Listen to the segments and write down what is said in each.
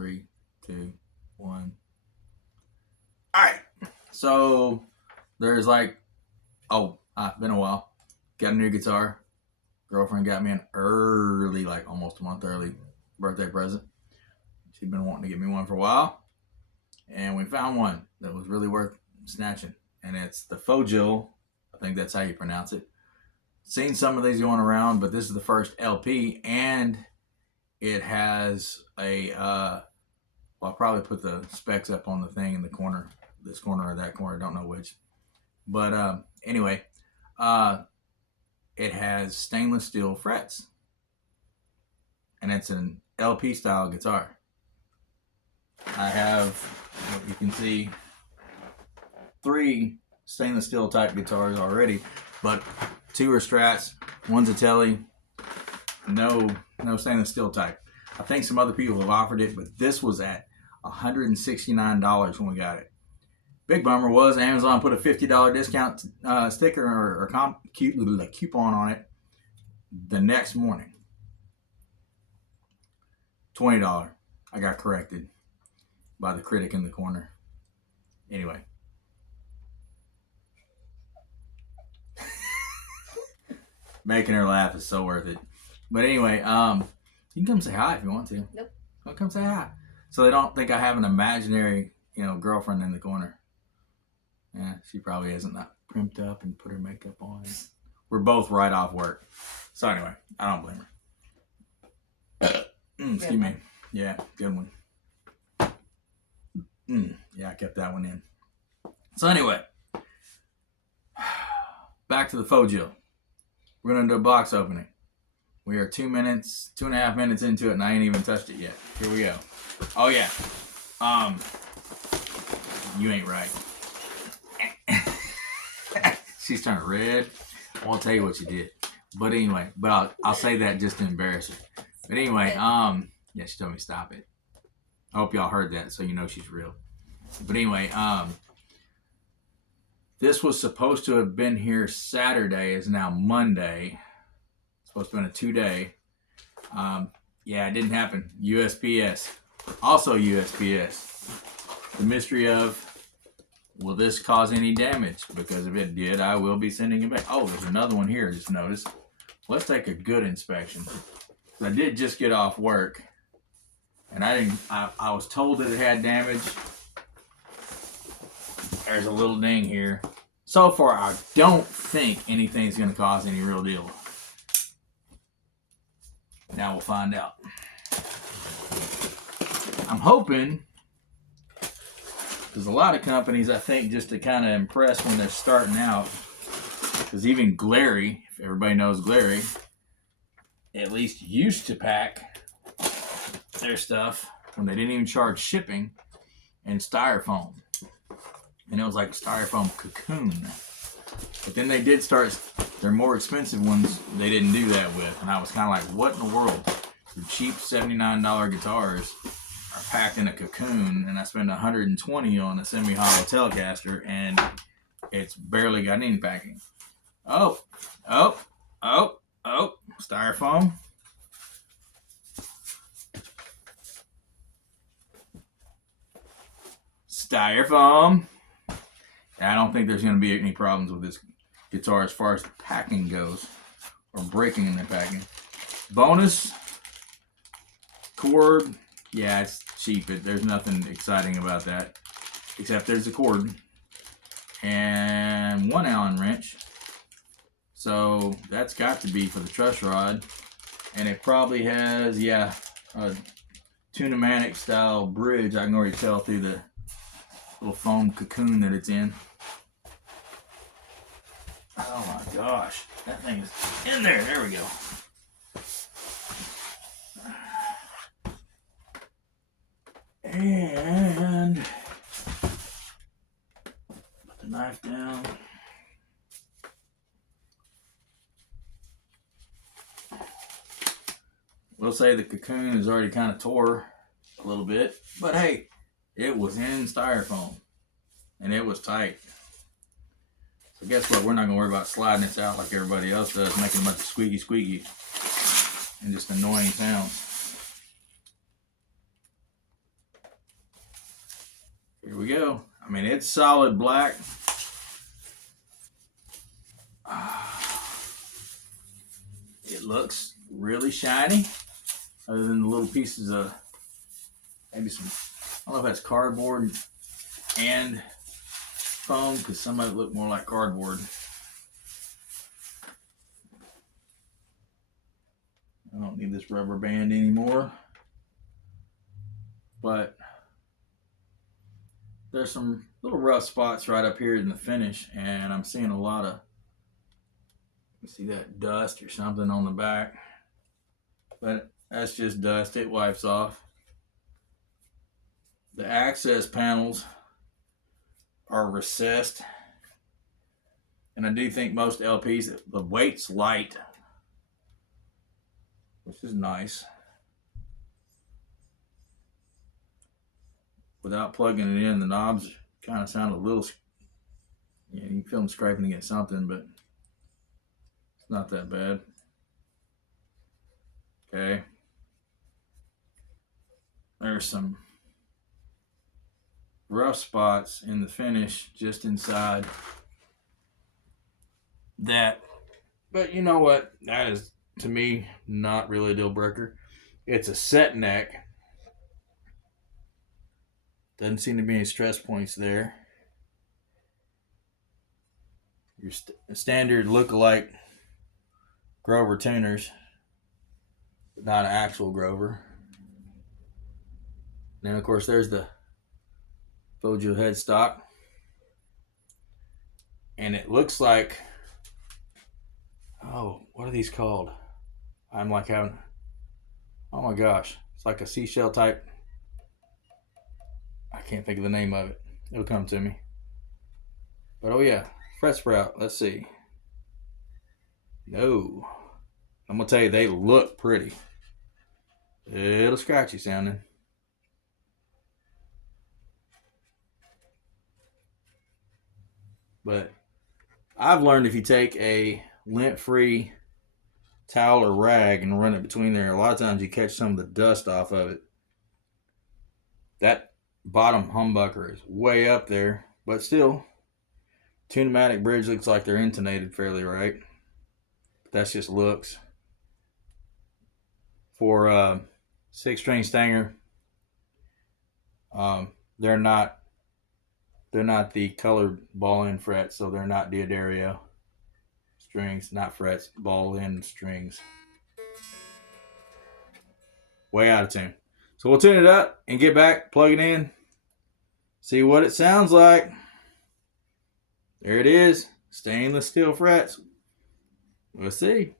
3, 2, 1. All right. So there's like, been a while. Got a new guitar. Girlfriend got me an early, like almost a month early birthday present. She'd been wanting to get me one for a while. And we found one that was really worth snatching. And it's the Fojill. I think that's how you pronounce it. Seen some of these going around, but this is the first LP. And it has a, I'll probably put the specs up on the thing in the corner. This corner or that corner, don't know which. But anyway, it has stainless steel frets. And it's an LP style guitar. I have, what you can see, 3 stainless steel type guitars already, but 2 are Strats, one's a Tele, no stainless steel type. I think some other people have offered it, but this was at $169 when we got it. Big bummer was Amazon put a $50 discount sticker or coupon on it the next morning. $20. I got corrected by the critic in the corner. Anyway. Making her laugh is so worth it. But anyway, you can come say hi if you want to. Nope. Well, come say hi. So they don't think I have an imaginary, girlfriend in the corner. Yeah, she probably isn't not primped up and put her makeup on. We're both right off work. So anyway, I don't blame her. Excuse me. Yeah, good one. Yeah, I kept that one in. So anyway, back to the Fojill. We're going to do a box opening. We are 2.5 minutes into it, and I ain't even touched it yet. Here we go. Oh, yeah. You ain't right. She's turning red. I won't tell you what you did. But anyway, I'll say that just to embarrass her. But anyway, yeah, she told me stop it. I hope y'all heard that so you know she's real. But anyway, this was supposed to have been here Saturday. It's now Monday. It's supposed to have been a 2-day. Yeah, it didn't happen. USPS. Also USPS. The mystery of, will this cause any damage? Because if it did, I will be sending it back. Oh, there's another one here, I just noticed. Let's take a good inspection. I did just get off work. And I was told that it had damage. There's a little ding here. So far, I don't think anything's going to cause any real deal. Now we'll find out. I'm hoping, because a lot of companies, I think, just to kind of impress when they're starting out, because even Glary, if everybody knows Glary, at least used to pack their stuff when they didn't even charge shipping in styrofoam. And it was like a styrofoam cocoon. But then they did start, their more expensive ones, they didn't do that with. And I was kind of like, what in the world? The cheap $79 guitars are packed in a cocoon, and I spend $120 on a semi-hollow Telecaster, and it's barely got any packing. Oh, styrofoam. Styrofoam. I don't think there's going to be any problems with this guitar as far as the packing goes, or breaking in the packing. Bonus cord. Yeah, it's cheap. There's nothing exciting about that, except there's a cord and 1 Allen wrench. So that's got to be for the truss rod, and it probably has, a Tunematic style bridge. I can already tell through the little foam cocoon that it's in. Oh my gosh, that thing is in there. There we go. And put the knife down. We'll say the cocoon is already kind of tore a little bit, but hey, it was in styrofoam and it was tight. So guess what? We're not going to worry about sliding this out like everybody else does, making a bunch of squeaky and just annoying sounds. Here we go. I mean, it's solid black. It looks really shiny, other than the little pieces of maybe some, I don't know if that's cardboard and foam, because some of it looked more like cardboard. I don't need this rubber band anymore, but there's some little rough spots right up here in the finish, and I'm seeing a lot of, you see that dust or something on the back, but that's just dust. It wipes off. The access panels are recessed, and I do think most LPs, the weight's light, which is nice. Without plugging it in, the knobs kind of sound a little, you can feel them scraping against something, but it's not that bad. Okay. There's some rough spots in the finish just inside that, but you know what? That is, to me, not really a deal breaker. It's a set neck. Doesn't seem to be any stress points there. Your standard look-alike Grover tuners, but not an actual Grover. And then, of course, there's the Fojill headstock. And it looks like, oh, what are these called? I'm like having, oh my gosh, it's like a seashell type. I can't think of the name of it. It'll come to me. But oh yeah, fret sprout. Let's see. No. I'm going to tell you, they look pretty. A little scratchy sounding. But I've learned if you take a lint-free towel or rag and run it between there, a lot of times you catch some of the dust off of it. That bottom humbucker is way up there, but still, Tune-O-Matic bridge looks like they're intonated fairly right. But that's just looks. For 6-string Stanger, they're not the colored ball-end frets, so they're not D'Addario strings, not frets, ball-end strings. Way out of tune. So we'll tune it up and get back, plug it in, see what it sounds like. There it is, stainless steel frets. We'll see.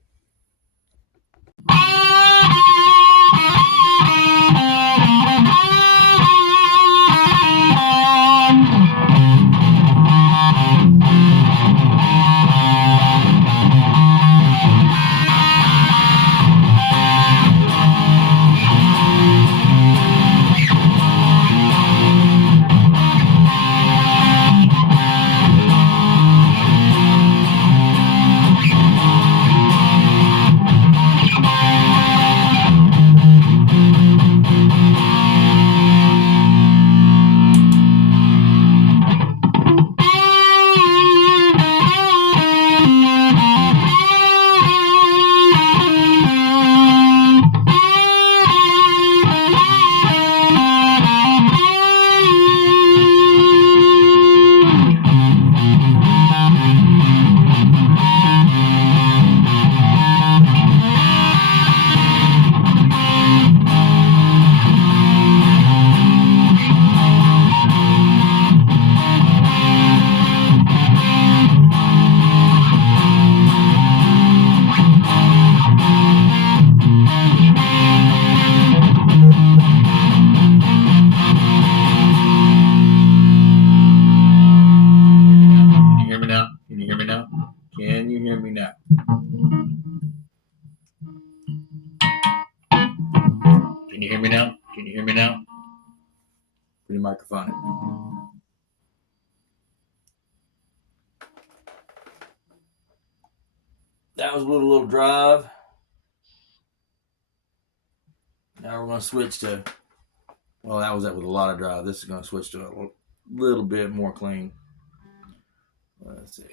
Can you hear me now? Can you hear me now? Can you hear me now? Pretty microphonic. That was with a little drive. Now we're going to switch to, well, that was that with a lot of drive. This is going to switch to a little bit more clean. Let's see.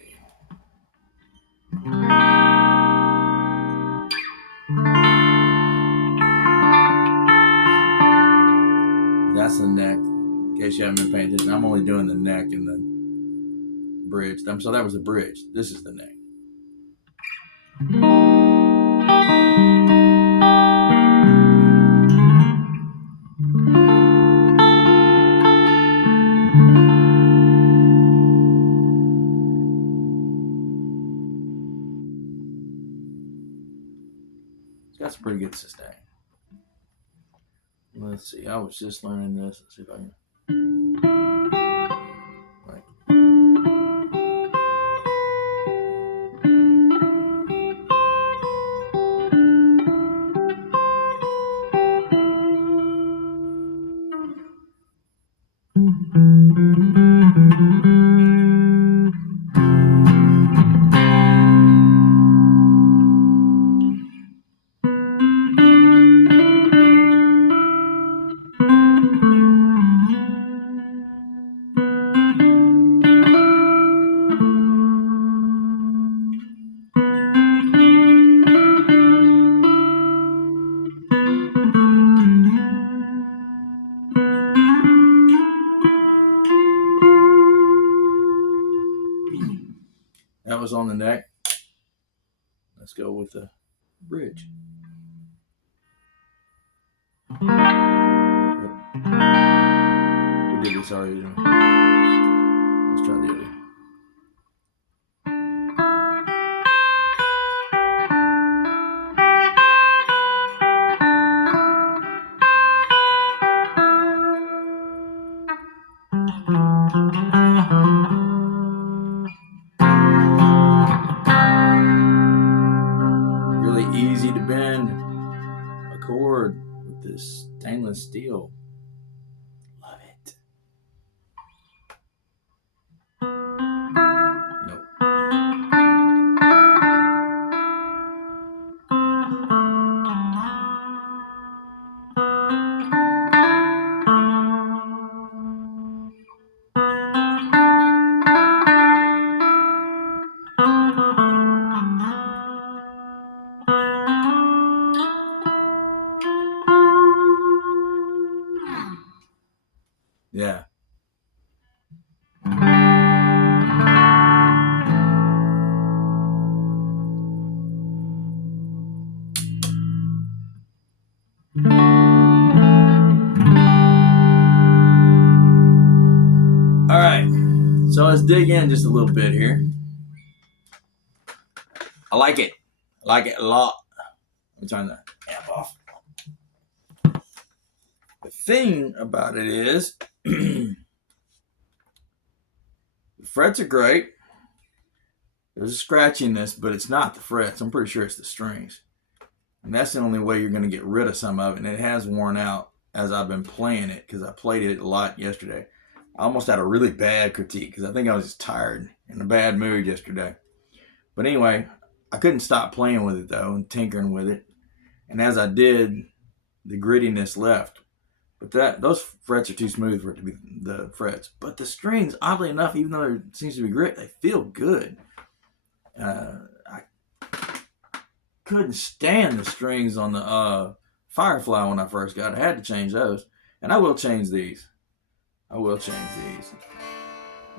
That's the neck. In case you haven't been paying attention, I'm only doing the neck and the bridge. So that was the bridge. This is the neck. It's got some pretty good sustain. Let's see. I was just learning this. Let's see if I can. Right. That was on the neck. Let's go with the bridge. We did this already, didn't we? Let's try the other. Really easy to bend a chord with this stainless steel. Love it. Nope. Yeah. All right. So let's dig in just a little bit here. I like it. I like it a lot. Let me turn the amp off. The thing about it is, the frets are great. There's a scratchiness, but it's not the frets. I'm pretty sure it's the strings. And that's the only way you're going to get rid of some of it. And it has worn out as I've been playing it because I played it a lot yesterday. I almost had a really bad critique because I think I was just tired, in a bad mood yesterday. But anyway, I couldn't stop playing with it though and tinkering with it. And as I did, the grittiness left. But those frets are too smooth for it to be the frets. But the strings, oddly enough, even though there seems to be grit, they feel good. I couldn't stand the strings on the Firefly when I first got it. I had to change those. And I will change these. And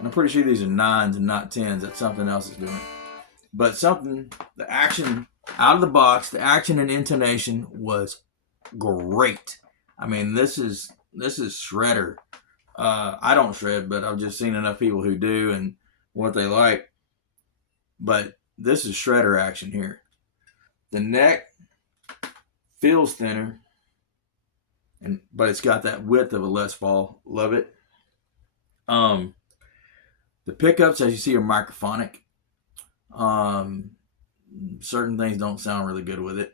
I'm pretty sure these are 9s and not 10s. That something else is doing. But the action out of the box, the action and intonation was great. I mean, this is shredder. I don't shred, but I've just seen enough people who do and what they like. But this is shredder action here. The neck feels thinner, but it's got that width of a Les Paul. Love it. The pickups, as you see, are microphonic. Certain things don't sound really good with it.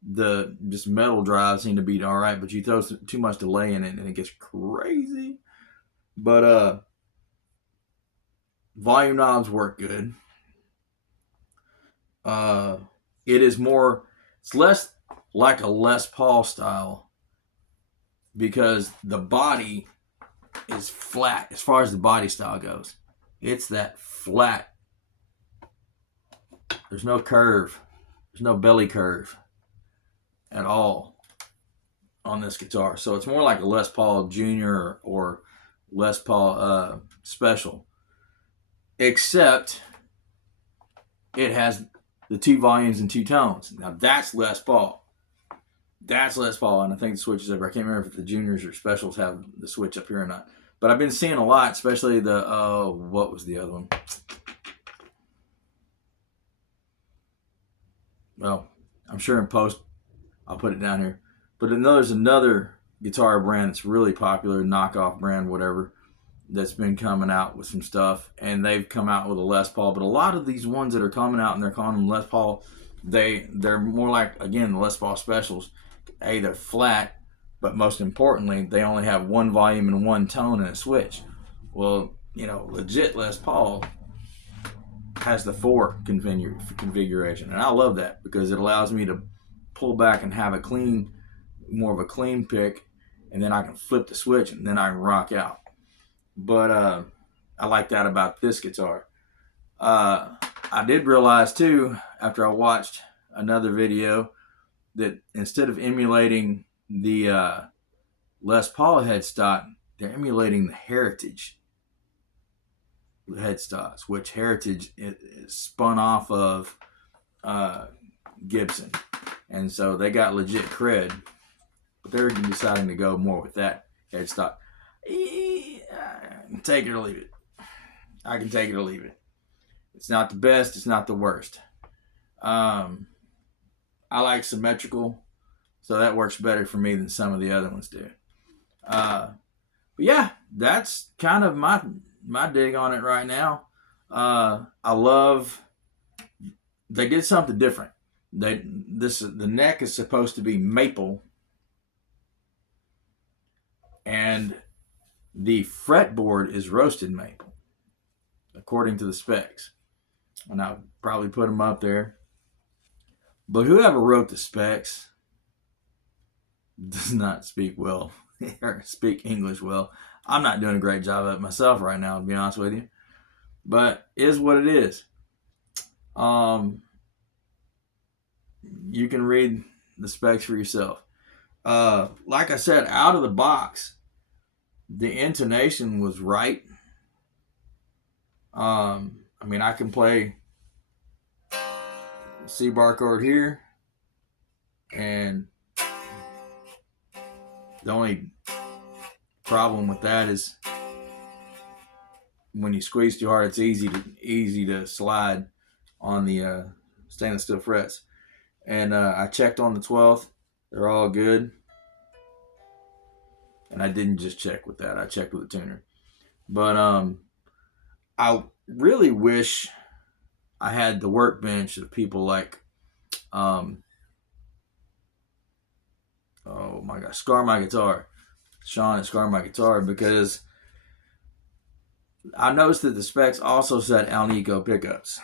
The just metal drives seem to be all right, but you throw too much delay in it and it gets crazy. But volume knobs work good. It's less like a Les Paul style because the body is flat as far as the body style goes. It's that flat. There's no curve. There's no belly curve at all on this guitar. So it's more like a Les Paul Junior or Les Paul Special, except it has the 2 volumes and 2 tones. Now that's Les Paul. That's Les Paul, and I think the switch is over. I can't remember if the juniors or specials have the switch up here or not. But I've been seeing a lot, especially the, what was the other one? Well, I'm sure in post I'll put it down here. But there's another guitar brand that's really popular, knockoff brand, whatever, that's been coming out with some stuff. And they've come out with a Les Paul. But a lot of these ones that are coming out and they're calling them Les Paul, they're more like, again, the Les Paul Specials. Hey, they're flat, but most importantly, they only have 1 volume and 1 tone and a switch. Well, legit Les Paul has the 4 configuration, and I love that because it allows me to pull back and have more of a clean pick, and then I can flip the switch and then I can rock out. But I like that about this guitar. I did realize too, after I watched another video, that instead of emulating the Les Paul headstock, they're emulating the Heritage headstocks, which Heritage is spun off of Gibson. And so they got legit cred, but they're deciding to go more with that headstock. Take it or leave it. I can take it or leave it. It's not the best, it's not the worst. I like symmetrical, so that works better for me than some of the other ones do. But yeah, that's kind of my dig on it right now. I love they did something different. The neck is supposed to be maple, and the fretboard is roasted maple, according to the specs. And I'll probably put them up there. But whoever wrote the specs does not speak well or speak English well. I'm not doing a great job of it myself right now, to be honest with you. But it is what it is. You can read the specs for yourself. Like I said, out of the box, the intonation was right. I can play C bar chord here, and the only problem with that is when you squeeze too hard, it's easy to slide on the stainless steel frets. And I checked on the 12th; they're all good. And I didn't just check with that; I checked with the tuner. But I really wish I had the workbench of people like, oh my gosh, Scar My Guitar, Sean at Scar My Guitar, because I noticed that the specs also said Alnico pickups.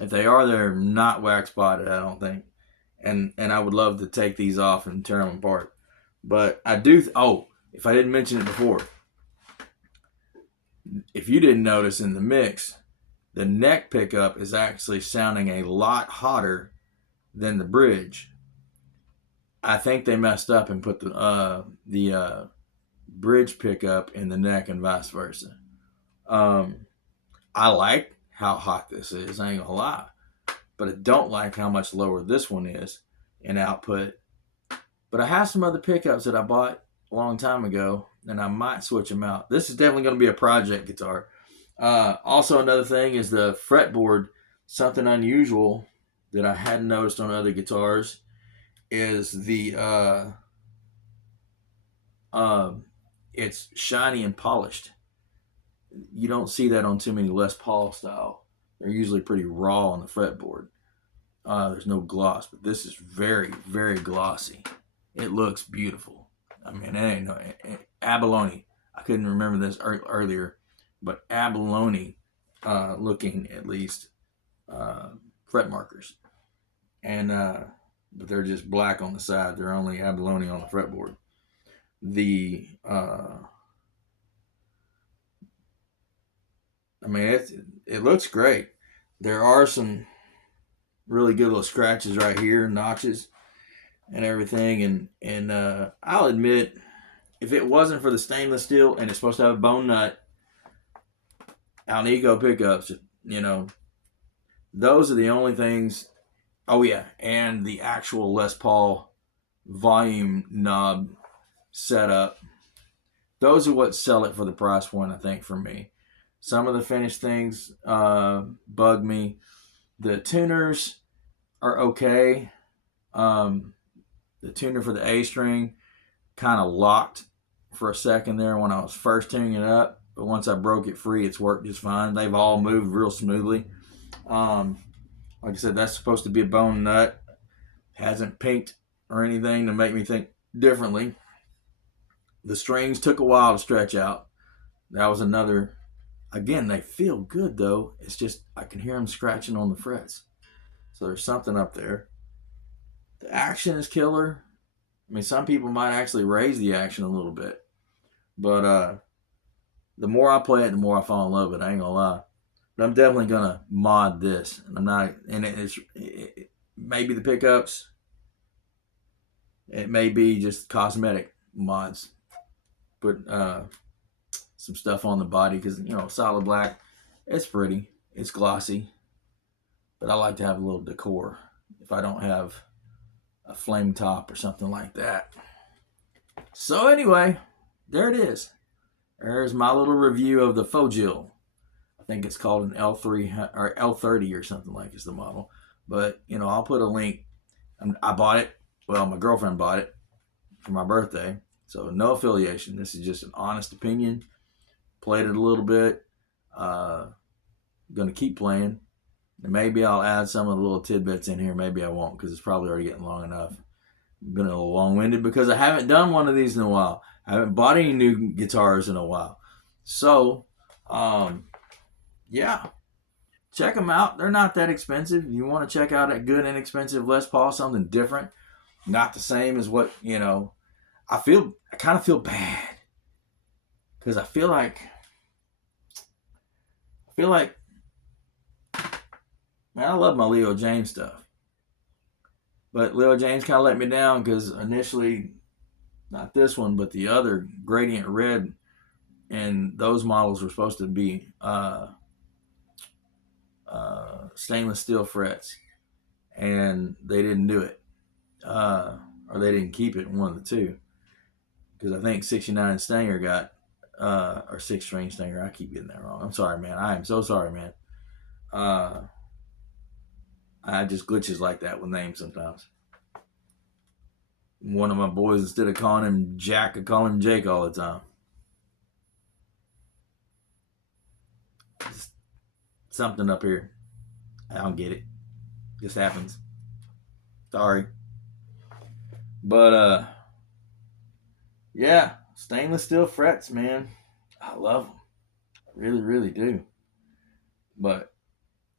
If they are, they're not wax potted, I don't think. And I would love to take these off and tear them apart. But I do, if I didn't mention it before, if you didn't notice in the mix, the neck pickup is actually sounding a lot hotter than the bridge. I think they messed up and put the bridge pickup in the neck and vice versa. I like how hot this is, I ain't gonna lie. But I don't like how much lower this one is in output. But I have some other pickups that I bought a long time ago, and I might switch them out. This is definitely going to be a project guitar. Also, another thing is the fretboard. Something unusual that I hadn't noticed on other guitars is the it's shiny and polished. You don't see that on too many Les Paul style. They're usually pretty raw on the fretboard. There's no gloss, but this is very, very glossy. It looks beautiful. I mean, it ain't no abalone. I couldn't remember this earlier, but abalone looking, at least, fret markers. And but they're just black on the side. They're only abalone on the fretboard. the I mean, it looks great. There are some really good little scratches right here, notches and everything. And I'll admit, if it wasn't for the stainless steel and it's supposed to have a bone nut, Alnico pickups, you know, those are the only things. Oh yeah, and the actual Les Paul volume knob setup. Those are what sell it for the price point, I think, for me. Some of the finished things bug me. The tuners are okay. The tuner for the A string kind of locked for a second there when I was first tuning it up, but once I broke it free, it's worked just fine. They've all moved real smoothly. Like I said, that's supposed to be a bone nut. Hasn't pinked or anything to make me think differently. The strings took a while to stretch out. That was another. Again, they feel good though. It's just I can hear them scratching on the frets. So there's something up there. The action is killer. I mean, some people might actually raise the action a little bit, but the more I play it, the more I fall in love with it. I ain't gonna lie. But I'm definitely gonna mod this, and I'm not. And it maybe the pickups. It may be just cosmetic mods. Put some stuff on the body because solid black. It's pretty. It's glossy, but I like to have a little decor if I don't have a flame top or something like that. So anyway, there it is. There's my little review of the Fojill. I think it's called an L3 or L30 or something like is the model. But I'll put a link. I bought it. Well, my girlfriend bought it for my birthday. So no affiliation. This is just an honest opinion. Played it a little bit. Gonna keep playing. And maybe I'll add some of the little tidbits in here. Maybe I won't because it's probably already getting long enough. Been a little long-winded because I haven't done one of these in a while. I haven't bought any new guitars in a while. So, yeah. Check them out. They're not that expensive. You want to check out a good, inexpensive Les Paul, something different. Not the same as what, I kind of feel bad. Because I feel like, man, I love my Leo James stuff. But Leo James kind of let me down because initially, not this one, but the other Gradient Red, and those models were supposed to be stainless steel frets, and they didn't do it, or they didn't keep it. One of the two, because I think 69 Stanger got or 6-string Stanger. I keep getting that wrong. I'm sorry, man. I am so sorry, man. I just glitches like that with names sometimes. One of my boys, instead of calling him Jack, I call him Jake all the time. Just something up here. I don't get it. Just happens. Sorry. But, yeah. Stainless steel frets, man. I love them. I really, really do. But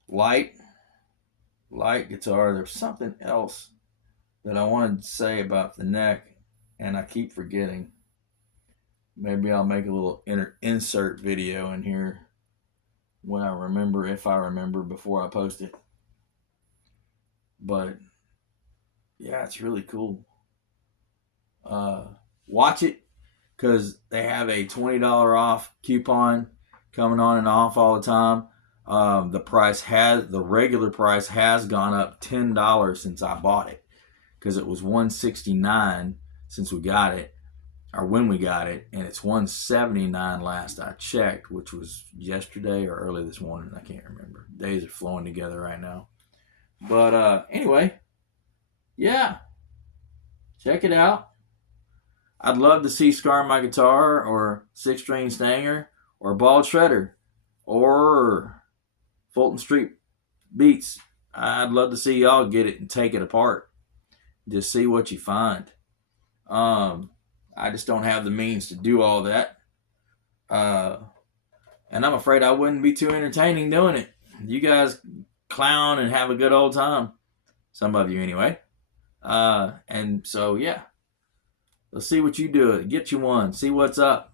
light guitar. There's something else that I wanted to say about the neck, and I keep forgetting. Maybe I'll make a little insert video in here when I remember, if I remember before I post it. But yeah, it's really cool. Watch it because they have a $20 off coupon coming on and off all the time. The regular price has gone up $10 since I bought it, because it was $169 since we got it, or when we got it, and it's $179 last I checked, which was yesterday or early this morning. I can't remember. Days are flowing together right now. But anyway, yeah, check it out. I'd love to see Scar My Guitar, or 6-string Stanger, or Ball Shredder, or Fulton Street Beats. I'd love to see y'all get it and take it apart. Just see what you find. I just don't have the means to do all that. And I'm afraid I wouldn't be too entertaining doing it. You guys clown and have a good old time. Some of you anyway. And so, yeah. Let's see what you do. Get you one. See what's up.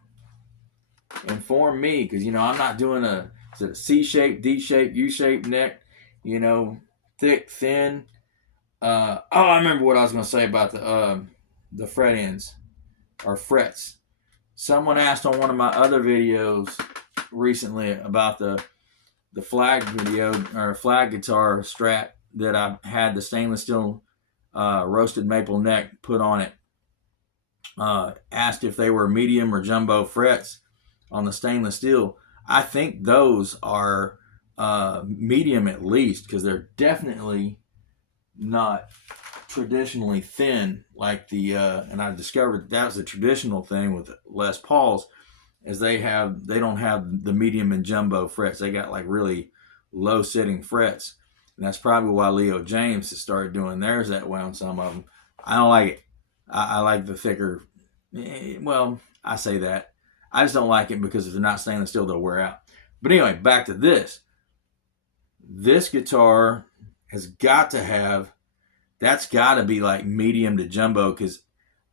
Inform me, because I'm not doing a C shape, D shape, U shape neck. Thick, thin. I remember what I was going to say about the fret ends or frets. Someone asked on one of my other videos recently about the flag video or flag guitar strat that I had the stainless steel roasted maple neck put on it. Asked if they were medium or jumbo frets on the stainless steel. I think those are medium at least, because they're definitely not traditionally thin like the and I discovered that was a traditional thing with Les Pauls, is they don't have the medium and jumbo frets. They got like really low sitting frets, and that's probably why Leo James has started doing theirs that way on some of them. I don't like it. I like the thicker. Well, I say that. I just don't like it because if they're not stainless steel, they'll wear out. But anyway, back to this. This guitar has got to have, that's got to be like medium to jumbo, because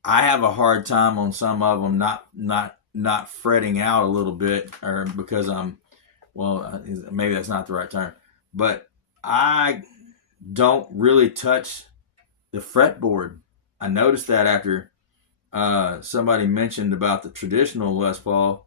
I have a hard time on some of them not fretting out a little bit, or because maybe that's not the right term, but I don't really touch the fretboard. I noticed that after somebody mentioned about the traditional Les Paul,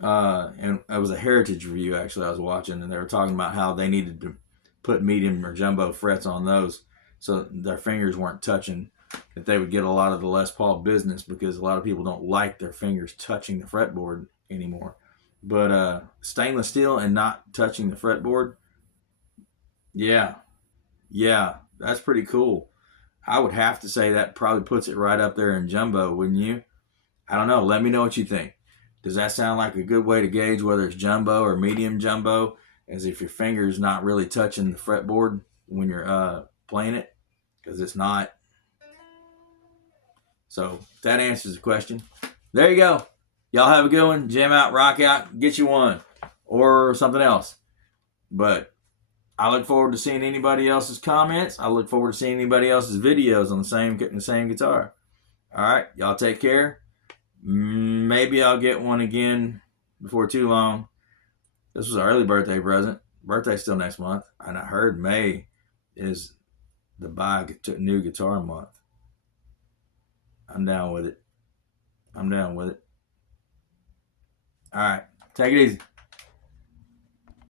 and it was a heritage review actually I was watching, and they were talking about how they needed to put medium or jumbo frets on those so their fingers weren't touching, that they would get a lot of the Les Paul business, because a lot of people don't like their fingers touching the fretboard anymore. But stainless steel and not touching the fretboard, yeah, that's pretty cool. I would have to say that probably puts it right up there in jumbo, wouldn't you? I don't know. Let me know what you think. Does that sound like a good way to gauge whether it's jumbo or medium jumbo, as if your finger's not really touching the fretboard when you're playing it? Because it's not. So that answers the question. There you go. Y'all have a good one. Jam out, rock out, get you one. Or something else. But I look forward to seeing anybody else's comments. I look forward to seeing anybody else's videos on the same guitar. All right. Y'all take care. Maybe I'll get one again before too long. This was an early birthday present. Birthday's still next month. And I heard May is the buy new guitar month. I'm down with it. All right. Take it easy.